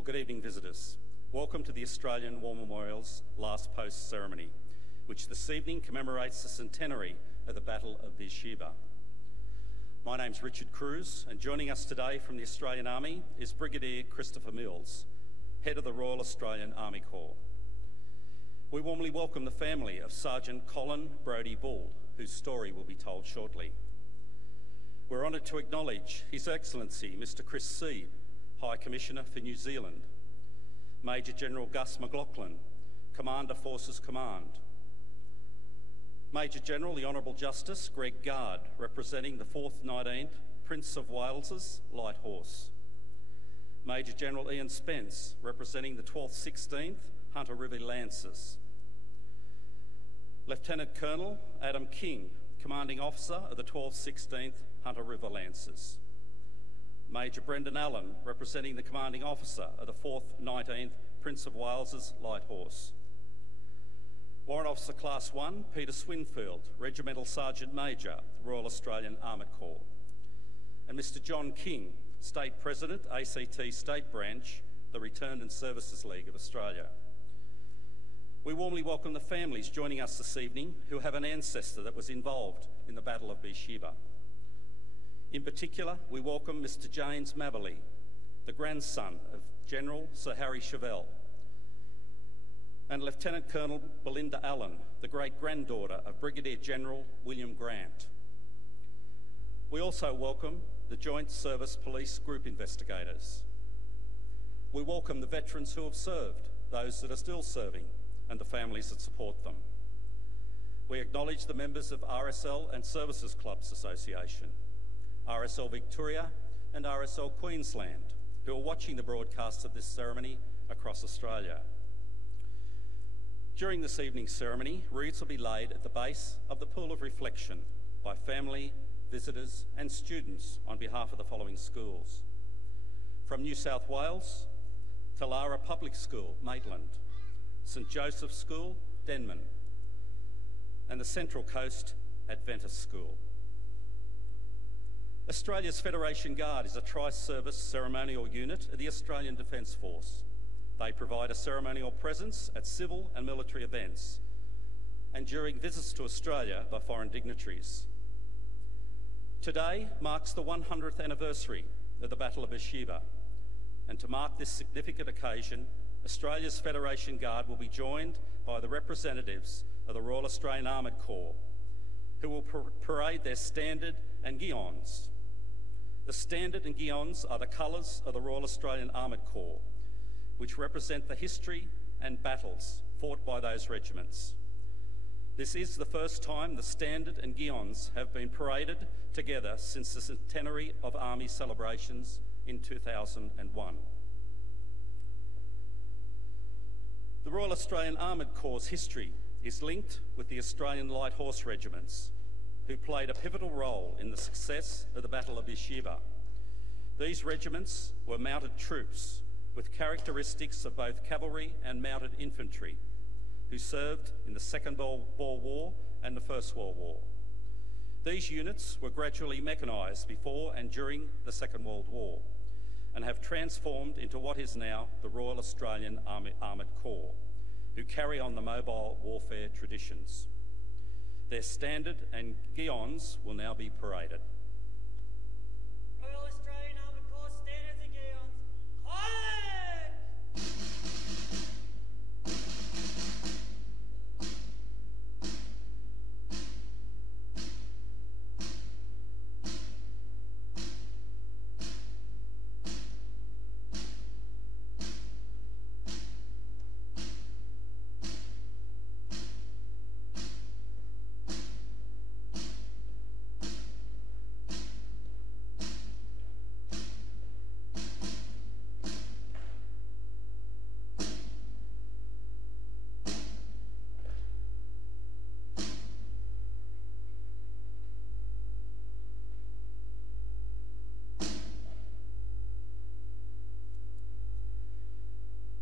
or good evening visitors. Welcome to the Australian War Memorial's Last Post ceremony, which this evening commemorates the centenary of the Battle of Beersheba. My name's Richard Cruz, and joining us today from the Australian Army is Brigadier Christopher Mills, Head of the Royal Australian Army Corps. We warmly welcome the family of Sergeant Colin Brodie, whose story will be told shortly. We're honoured to acknowledge His Excellency Mr Chris Seed, High Commissioner for New Zealand, Major General Gus McLaughlin, Commander Forces Command, Major General the Honourable Justice Greg Gard, representing the 4th 19th Prince of Wales's Light Horse, Major General Ian Spence, representing the 12th 16th Hunter River Lancers, Lieutenant Colonel Adam King, Commanding Officer of the 12th 16th Hunter River Lancers, Major Brendan Allen, representing the Commanding Officer of the 4th 19th Prince of Wales's Light Horse, Warrant Officer Class 1 Peter Swinfield, Regimental Sergeant Major, Royal Australian Armoured Corps, and Mr John King, State President, ACT State Branch, the Returned and Services League of Australia. We warmly welcome the families joining us this evening who have an ancestor that was involved in the Battle of Beersheba. In particular, we welcome Mr James Maberley, the grandson of General Sir Harry Chevelle, and Lieutenant Colonel Belinda Allen, the great-granddaughter of Brigadier General William Grant. We also welcome the Joint Service Police Group investigators. We welcome the veterans who have served, those that are still serving, and the families that support them. We acknowledge the members of RSL and Services Clubs Association, RSL Victoria and RSL Queensland, who are watching the broadcast of this ceremony across Australia. During this evening's ceremony, wreaths will be laid at the base of the Pool of Reflection by family, visitors and students on behalf of the following schools. From New South Wales, Talara Public School, Maitland, St Joseph's School, Denman, and the Central Coast Adventist School. Australia's Federation Guard is a tri-service ceremonial unit of the Australian Defence Force. They provide a ceremonial presence at civil and military events and during visits to Australia by foreign dignitaries. Today marks the 100th anniversary of the Battle of Beersheba, and to mark this significant occasion, Australia's Federation Guard will be joined by the representatives of the Royal Australian Armoured Corps, who will parade their standard and guidons. The standard and guidons are the colours of the Royal Australian Armoured Corps, which represent the history and battles fought by those regiments. This is the first time the standard and guidons have been paraded together since the centenary of Army celebrations in 2001. The Royal Australian Armoured Corps' history is linked with the Australian Light Horse Regiments, who played a pivotal role in the success of the Battle of Beersheba. These regiments were mounted troops with characteristics of both cavalry and mounted infantry, who served in the Second World War and the First World War. These units were gradually mechanised before and during the Second World War, and have transformed into what is now the Royal Australian Armoured Corps, who carry on the mobile warfare traditions. Their standard and guidons will now be paraded. Royal Australian Armoured Corps standards and guidons. Colin!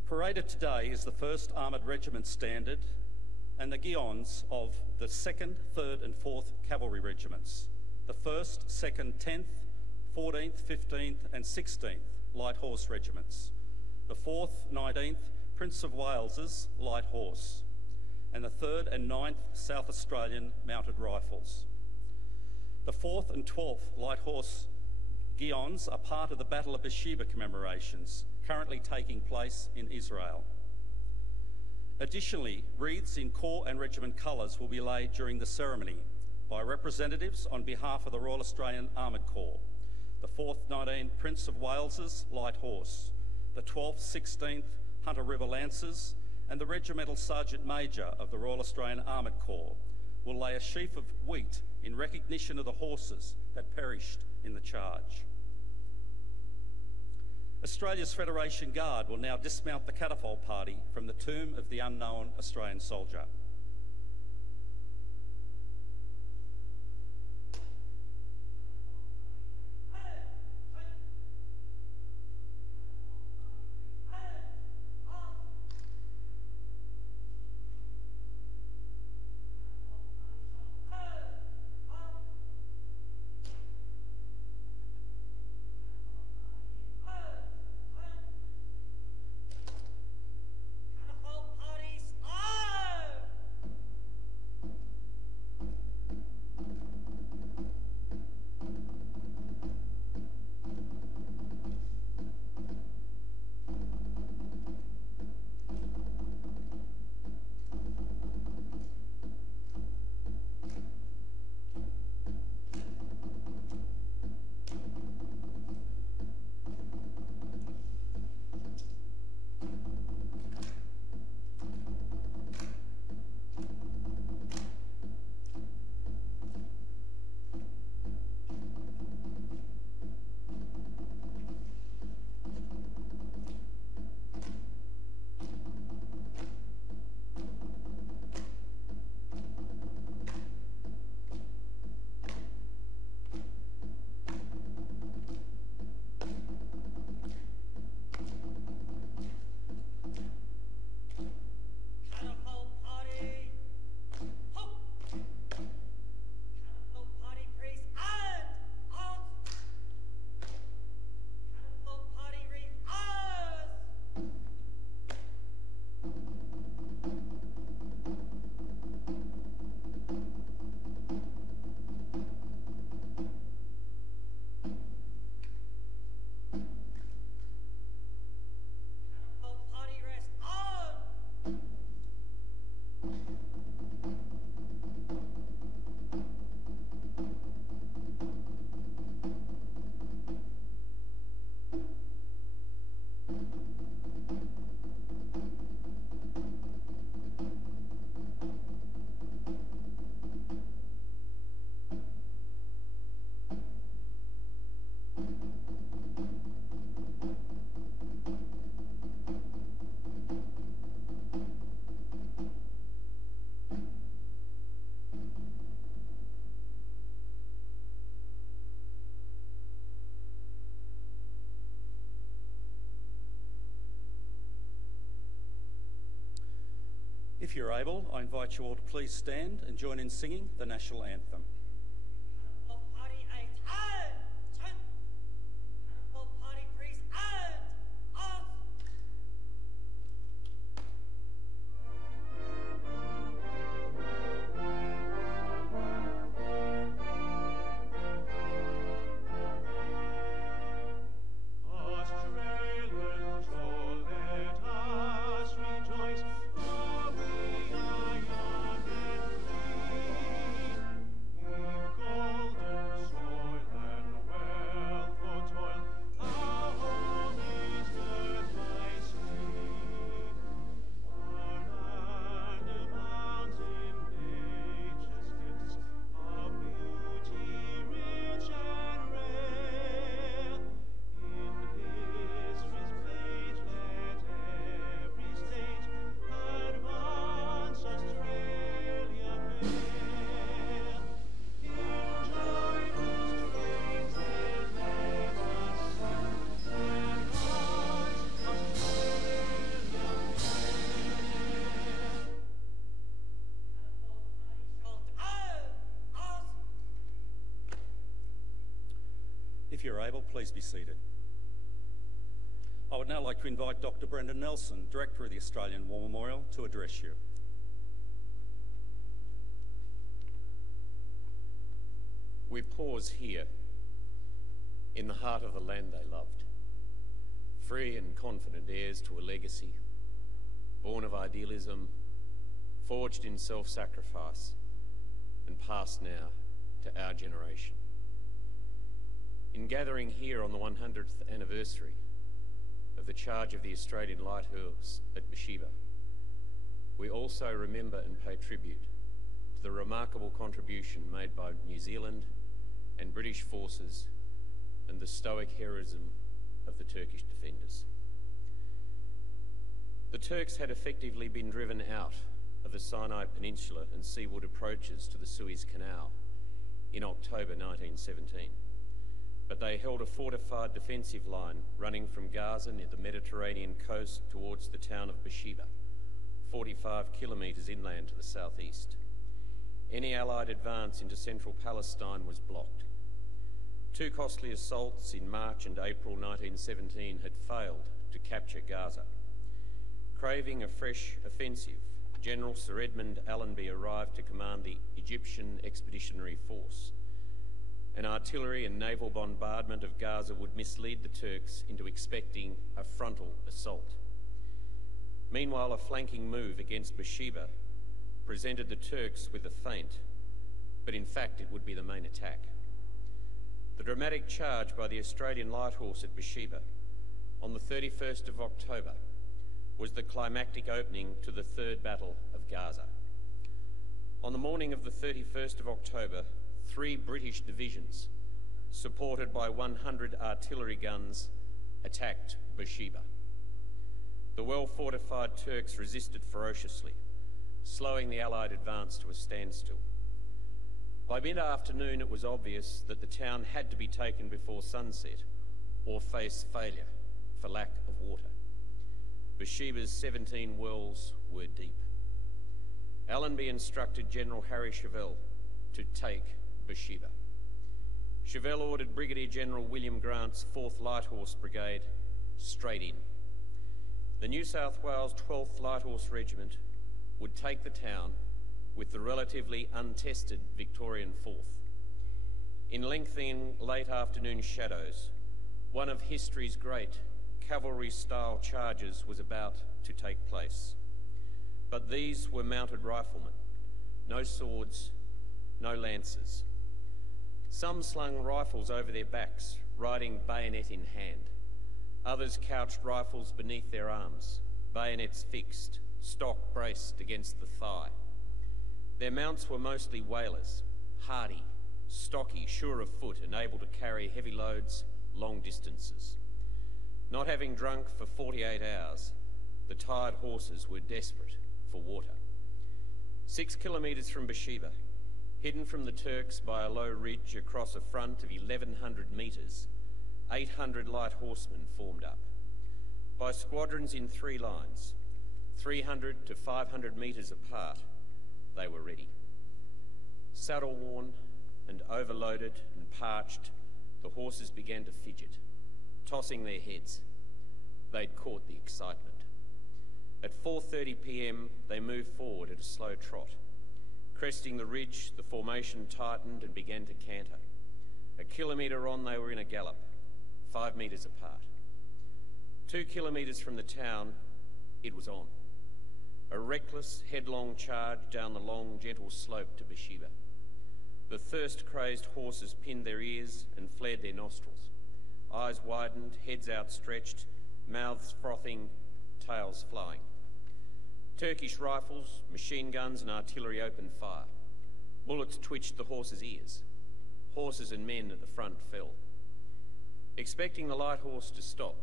Paraded today is the 1st Armoured Regiment Standard and the guidons of the 2nd, 3rd and 4th Cavalry Regiments, the 1st, 2nd, 10th, 14th, 15th and 16th Light Horse Regiments, the 4th 19th Prince of Wales's Light Horse, and the 3rd and 9th South Australian Mounted Rifles. The 4th and 12th Light Horse Guions are part of the Battle of Beersheba commemorations currently taking place in Israel. Additionally, wreaths in Corps and Regiment colours will be laid during the ceremony by representatives on behalf of the Royal Australian Armoured Corps, the 4th 19th Prince of Wales's Light Horse, the 12th 16th Hunter River Lancers, and the Regimental Sergeant Major of the Royal Australian Armoured Corps will lay a sheaf of wheat in recognition of the horses that perished in the charge. Australia's Federation Guard will now dismount the catapult party from the tomb of the unknown Australian soldier. If you're able, I invite you all to please stand and join in singing the national anthem. If you're able, please be seated. I would I'd now like to invite Dr. Brendan Nelson, Director of the Australian War Memorial, to address you. We pause here, in the heart of the land they loved, free and confident heirs to a legacy, born of idealism, forged in self-sacrifice, and passed now to our generation. In gathering here on the 100th anniversary of the charge of the Australian Light Horse at Beersheba, we also remember and pay tribute to the remarkable contribution made by New Zealand and British forces and the stoic heroism of the Turkish defenders. The Turks had effectively been driven out of the Sinai Peninsula and seaward approaches to the Suez Canal in October 1917, but they held a fortified defensive line running from Gaza near the Mediterranean coast towards the town of Beersheba, 45 kilometres inland to the southeast. Any Allied advance into central Palestine was blocked. Two costly assaults in March and April 1917 had failed to capture Gaza. Craving a fresh offensive, General Sir Edmund Allenby arrived to command the Egyptian Expeditionary Force. An artillery and naval bombardment of Gaza would mislead the Turks into expecting a frontal assault. Meanwhile, a flanking move against Beersheba presented the Turks with a feint, but in fact it would be the main attack. The dramatic charge by the Australian Light Horse at Beersheba on the 31st of October was the climactic opening to the Third Battle of Gaza. On the morning of the 31st of October, 3 British divisions, supported by 100 artillery guns, attacked Beersheba. The well-fortified Turks resisted ferociously, slowing the Allied advance to a standstill. By mid-afternoon, it was obvious that the town had to be taken before sunset or face failure for lack of water. Beersheba's 17 wells were deep. Allenby instructed General Harry Chauvel to take Beersheba. Chauvel ordered Brigadier General William Grant's 4th Light Horse Brigade straight in. The New South Wales 12th Light Horse Regiment would take the town with the relatively untested Victorian 4th. In lengthening late afternoon shadows, one of history's great cavalry-style charges was about to take place. But these were mounted riflemen, no swords, no lances. Some slung rifles over their backs, riding bayonet in hand. Others couched rifles beneath their arms, bayonets fixed, stock braced against the thigh. Their mounts were mostly whalers, hardy, stocky, sure of foot, and able to carry heavy loads long distances. Not having drunk for 48 hours, the tired horses were desperate for water. 6 kilometres from Beersheba, hidden from the Turks by a low ridge across a front of 1,100 metres, 800 light horsemen formed up. By squadrons in 3 lines, 300 to 500 metres apart, they were ready. Saddle-worn and overloaded and parched, the horses began to fidget, tossing their heads. They'd caught the excitement. At 4:30 p.m, they moved forward at a slow trot. Cresting the ridge, the formation tightened and began to canter. A kilometre on, they were in a gallop, 5 metres apart. 2 kilometres from the town, it was on. A reckless, headlong charge down the long, gentle slope to Beersheba. The thirst-crazed horses pinned their ears and flared their nostrils. Eyes widened, heads outstretched, mouths frothing, tails flowing. Turkish rifles, machine guns and artillery opened fire. Bullets twitched the horses' ears. Horses and men at the front fell. Expecting the light horse to stop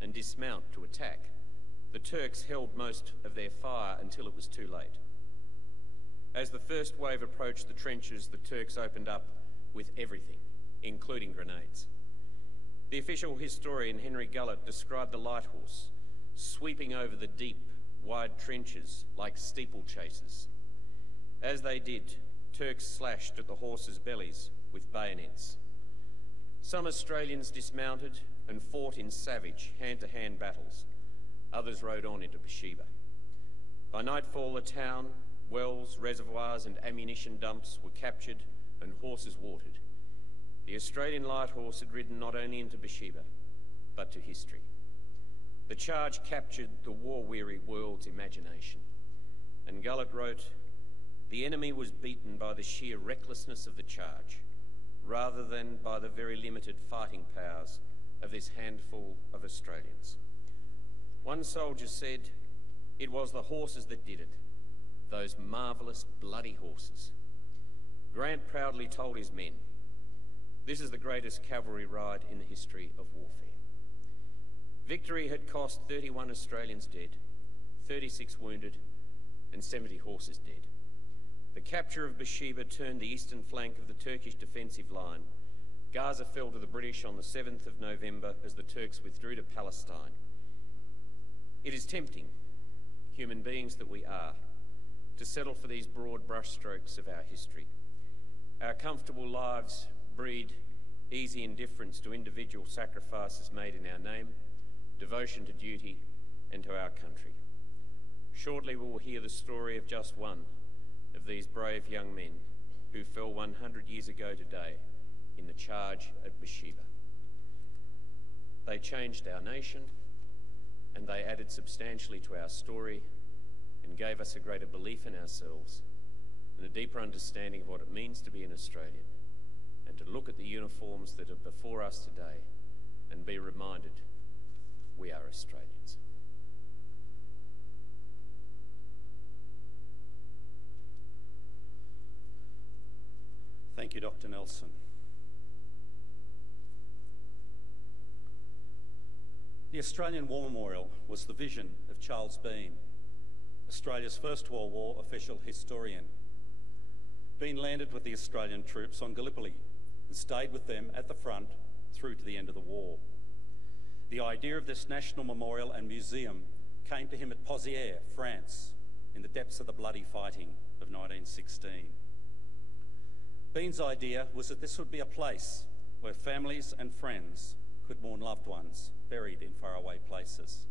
and dismount to attack, the Turks held most of their fire until it was too late. As the first wave approached the trenches, the Turks opened up with everything, including grenades. The official historian Henry Gullett described the light horse sweeping over the deep, wide trenches like steeplechasers. As they did, Turks slashed at the horses' bellies with bayonets. Some Australians dismounted and fought in savage, hand-to-hand battles. Others rode on into Beersheba. By nightfall, the town, wells, reservoirs and ammunition dumps were captured and horses watered. The Australian light horse had ridden not only into Beersheba, but to history. The charge captured the war-weary world's imagination. And Gullett wrote, "The enemy was beaten by the sheer recklessness of the charge, rather than by the very limited fighting powers of this handful of Australians." One soldier said, "It was the horses that did it, those marvellous bloody horses." Grant proudly told his men, "This is the greatest cavalry ride in the history of warfare." Victory had cost 31 Australians dead, 36 wounded, and 70 horses dead. The capture of Beersheba turned the eastern flank of the Turkish defensive line. Gaza fell to the British on the 7th of November as the Turks withdrew to Palestine. It is tempting, human beings that we are, to settle for these broad brushstrokes of our history. Our comfortable lives breed easy indifference to individual sacrifices made in our name, devotion to duty and to our country. Shortly we will hear the story of just one of these brave young men who fell 100 years ago today in the charge at Beersheba. They changed our nation, and they added substantially to our story and gave us a greater belief in ourselves and a deeper understanding of what it means to be an Australian, and to look at the uniforms that are before us today and be reminded we are Australians. Thank you, Dr. Nelson. The Australian War Memorial was the vision of Charles Bean, Australia's First World War official historian. Bean landed with the Australian troops on Gallipoli and stayed with them at the front through to the end of the war. The idea of this national memorial and museum came to him at Pozières, France, in the depths of the bloody fighting of 1916. Bean's idea was that this would be a place where families and friends could mourn loved ones buried in faraway places.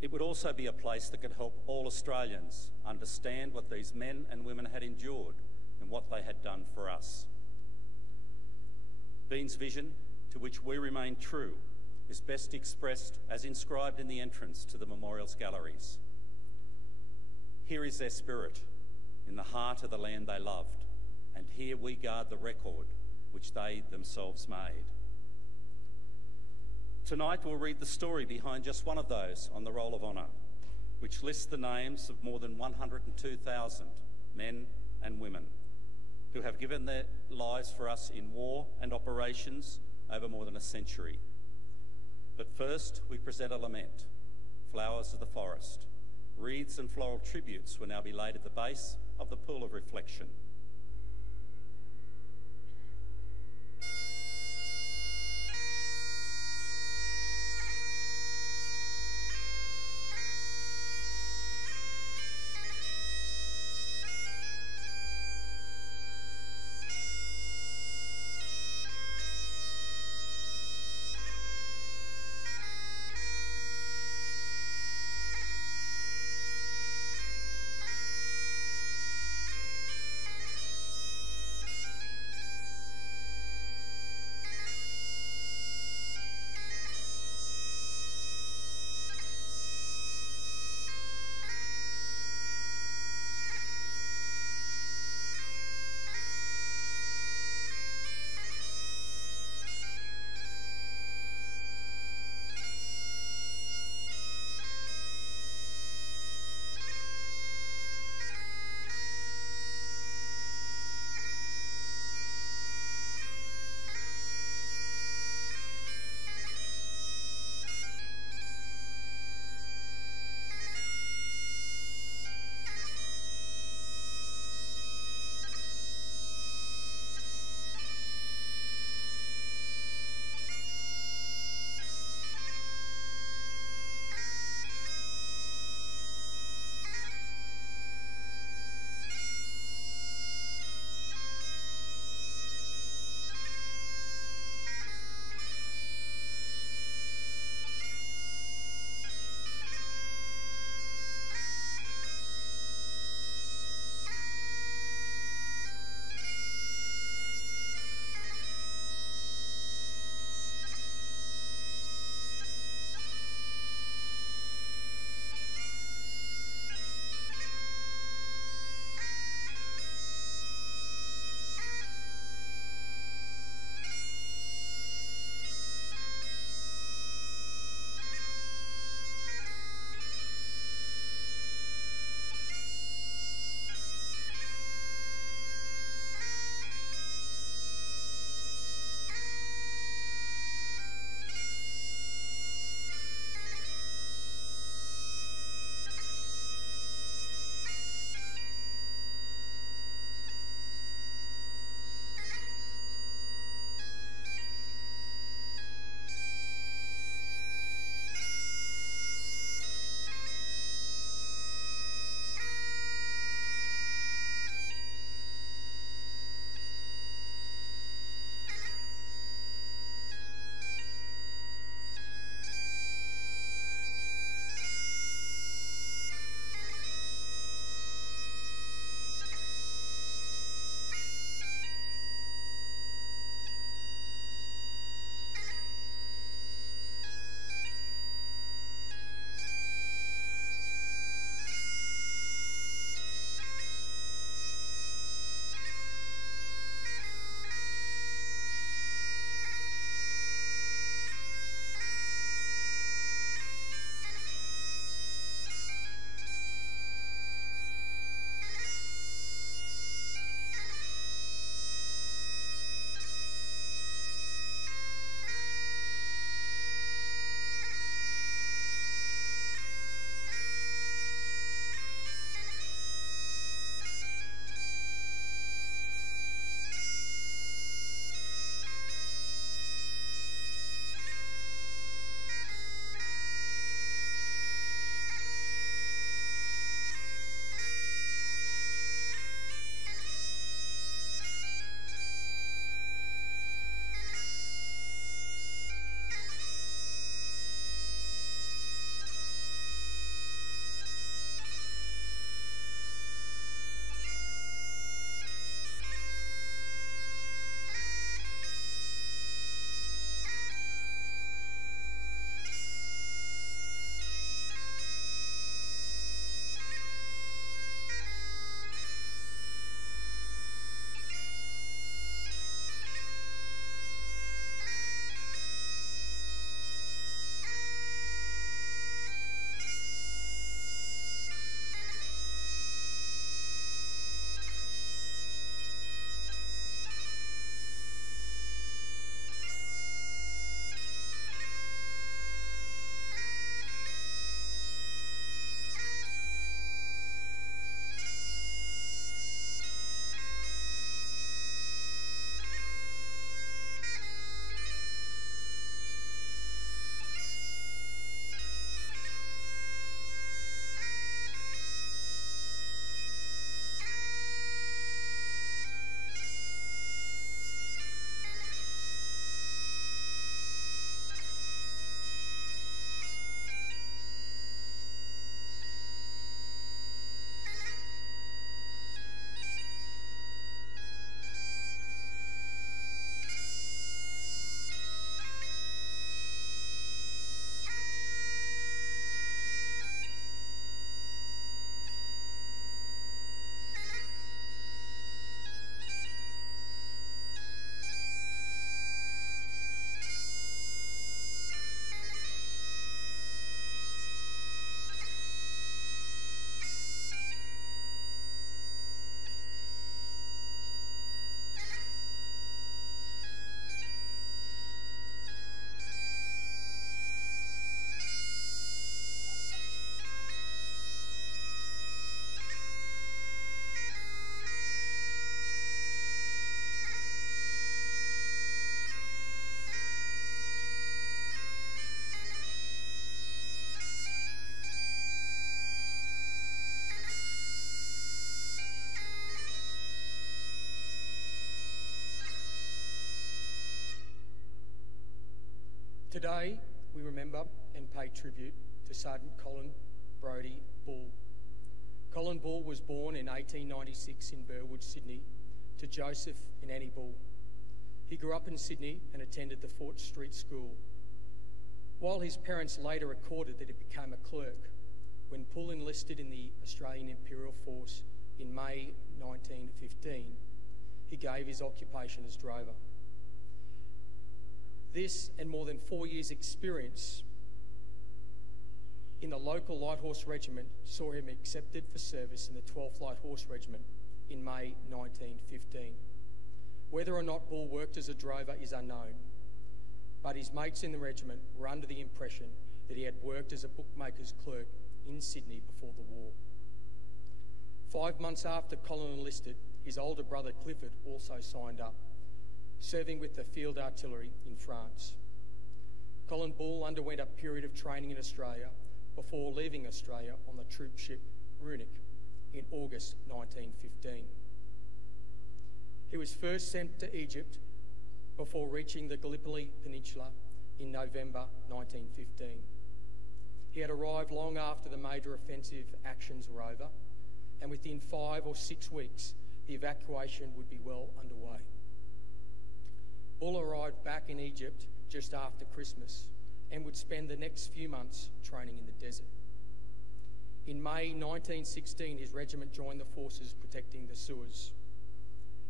It would also be a place that could help all Australians understand what these men and women had endured and what they had done for us. Bean's vision, to which we remain true, is best expressed as inscribed in the entrance to the memorial's galleries. Here is their spirit, in the heart of the land they loved, and here we guard the record which they themselves made. Tonight we'll read the story behind just one of those on the Roll of Honour, which lists the names of more than 102,000 men and women who have given their lives for us in war and operations over more than a century. But first we present a lament, Flowers of the Forest. Wreaths and floral tributes will now be laid at the base of the Pool of Reflection. Today, we remember and pay tribute to Sergeant Colin Brodie Bull. Colin Bull was born in 1896 in Burwood, Sydney, to Joseph and Annie Bull. He grew up in Sydney and attended the Fort Street School. While his parents later recorded that he became a clerk, when Bull enlisted in the Australian Imperial Force in May 1915, he gave his occupation as drover. This and more than 4 years' experience in the local Light Horse Regiment saw him accepted for service in the 12th Light Horse Regiment in May 1915. Whether or not Bull worked as a drover is unknown, but his mates in the regiment were under the impression that he had worked as a bookmaker's clerk in Sydney before the war. 5 months after Colin enlisted, his older brother Clifford also signed up, serving with the Field Artillery in France. Colin Bull underwent a period of training in Australia before leaving Australia on the troop ship Runic in August 1915. He was first sent to Egypt before reaching the Gallipoli Peninsula in November 1915. He had arrived long after the major offensive actions were over, and within 5 or 6 weeks, the evacuation would be well underway. Bull arrived back in Egypt just after Christmas and would spend the next few months training in the desert. In May 1916, his regiment joined the forces protecting the Suez,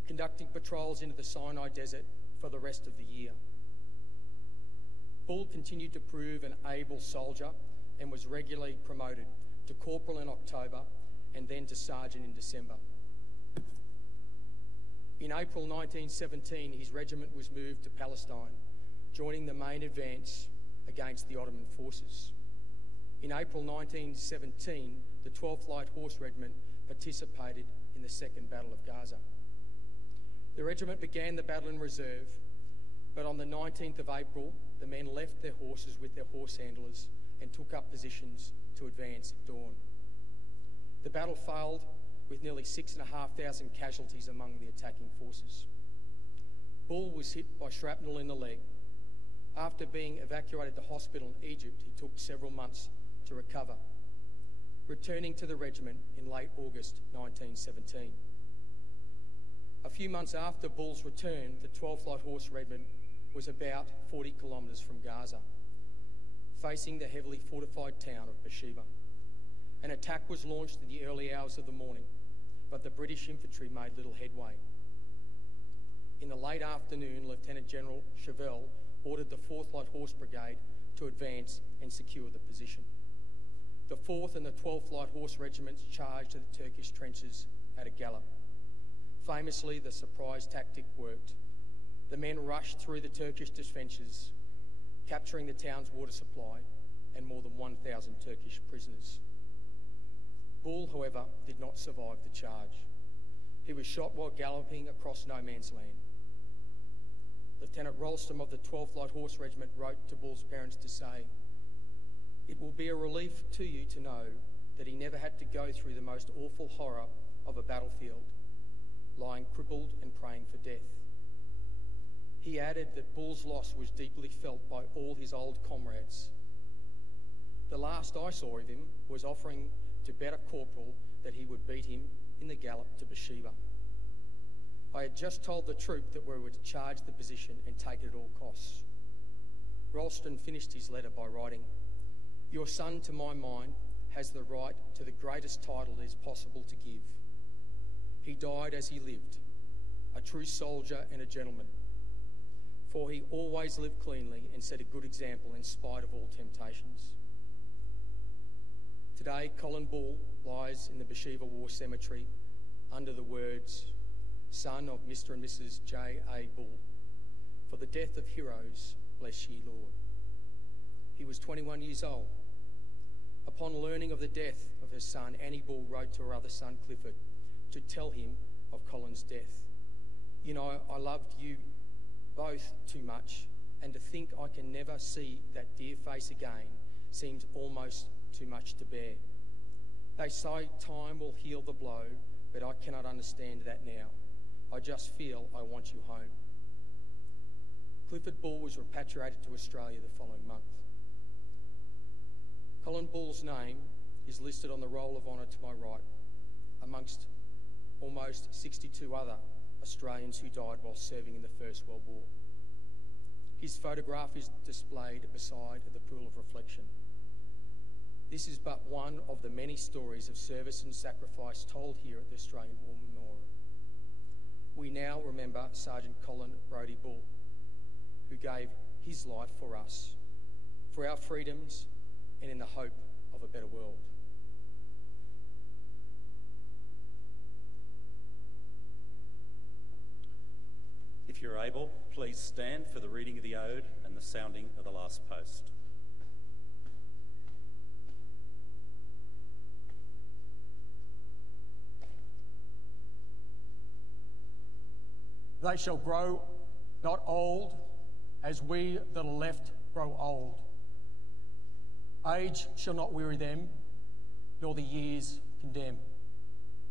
conducting patrols into the Sinai Desert for the rest of the year. Bull continued to prove an able soldier and was regularly promoted to corporal in October and then to sergeant in December. In April 1917, his regiment was moved to Palestine, joining the main advance against the Ottoman forces. In April 1917, the 12th Light Horse Regiment participated in the Second Battle of Gaza. The regiment began the battle in reserve, but on the 19th of April, the men left their horses with their horse handlers and took up positions to advance at dawn. The battle failed, with nearly 6,500 casualties among the attacking forces. Bull was hit by shrapnel in the leg. After being evacuated to hospital in Egypt, he took several months to recover, returning to the regiment in late August 1917. A few months after Bull's return, the 12th Light Horse Regiment was about 40 kilometres from Gaza, facing the heavily fortified town of Beersheba. An attack was launched in the early hours of the morning, but the British infantry made little headway. In the late afternoon, Lieutenant General Chauvel ordered the 4th Light Horse Brigade to advance and secure the position. The 4th and the 12th Light Horse Regiments charged to the Turkish trenches at a gallop. Famously, the surprise tactic worked. The men rushed through the Turkish defences, capturing the town's water supply and more than 1,000 Turkish prisoners. Bull, however, did not survive the charge. He was shot while galloping across no man's land. Lieutenant Ralston of the 12th Light Horse Regiment wrote to Bull's parents to say, "It will be a relief to you to know that he never had to go through the most awful horror of a battlefield, lying crippled and praying for death." He added that Bull's loss was deeply felt by all his old comrades. "The last I saw of him was offering to bet a corporal that he would beat him in the gallop to Beersheba. I had just told the troop that we were to charge the position and take it at all costs." Ralston finished his letter by writing, "Your son, to my mind, has the right to the greatest title it is possible to give. He died as he lived, a true soldier and a gentleman, for he always lived cleanly and set a good example in spite of all temptations." Today, Colin Bull lies in the Beersheba War Cemetery under the words, "Son of Mr. and Mrs. J.A. Bull, for the death of heroes, bless ye Lord." He was 21 years old. Upon learning of the death of her son, Annie Bull wrote to her other son, Clifford, to tell him of Colin's death. "You know, I loved you both too much, and to think I can never see that dear face again seems almost too much to bear. They say time will heal the blow, but I cannot understand that now. I just feel I want you home." Clifford Bull was repatriated to Australia the following month. Colin Bull's name is listed on the roll of honour to my right, amongst almost 62 other Australians who died while serving in the First World War. His photograph is displayed beside the pool of reflection. This is but one of the many stories of service and sacrifice told here at the Australian War Memorial. We now remember Sergeant Colin Brodie Bull, who gave his life for us, for our freedoms, and in the hope of a better world. If you're able, please stand for the reading of the ode and the sounding of the last post. They shall grow not old as we that are left grow old. Age shall not weary them, nor the years condemn.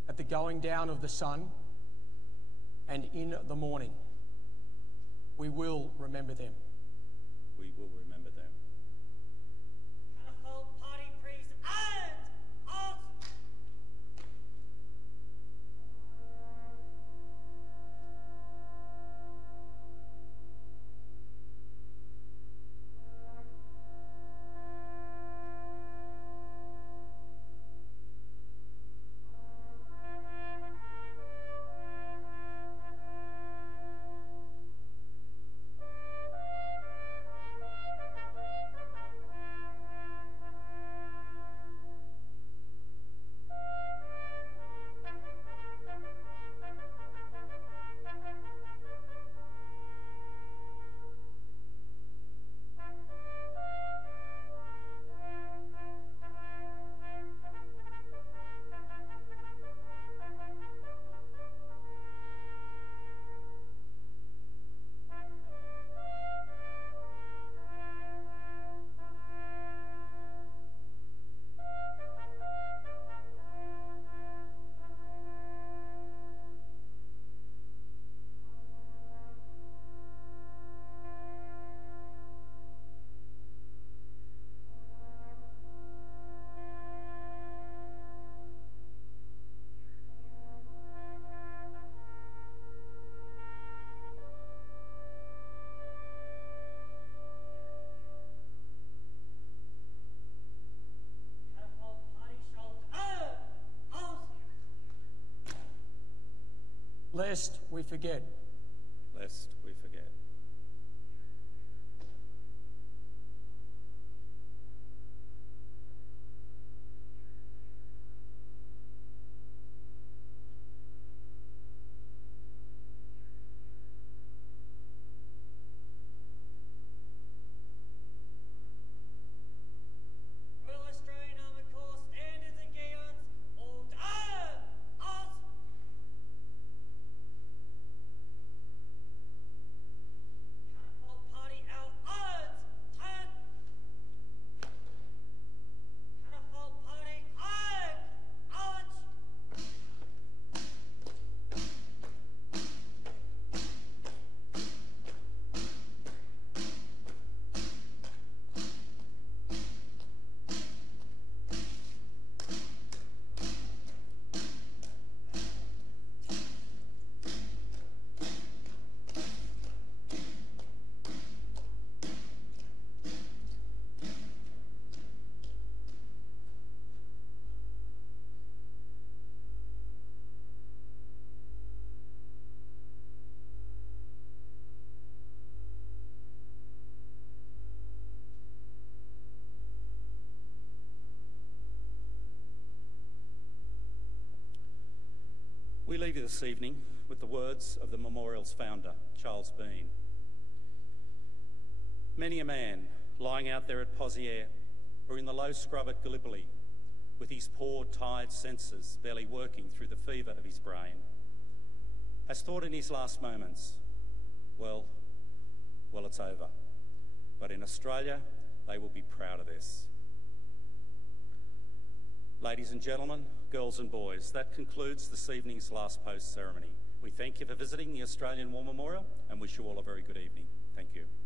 At the going down of the sun and in the morning, we will remember them. We will remember them. Catapult party priest and out. Lest we forget. Lest we forget. Royal Australian Armoured Corps standards and guillons, all down, out. Catapult party out, arms, turn. Catapult party, arm, out. We leave you this evening with the words of the memorial's founder, Charles Bean. Many a man lying out there at Pozières or in the low scrub at Gallipoli, with his poor, tired senses barely working through the fever of his brain, has thought in his last moments, well, it's over. But in Australia, they will be proud of this. Ladies and gentlemen, girls and boys, that concludes this evening's last post ceremony. We thank you for visiting the Australian War Memorial and wish you all a very good evening. Thank you.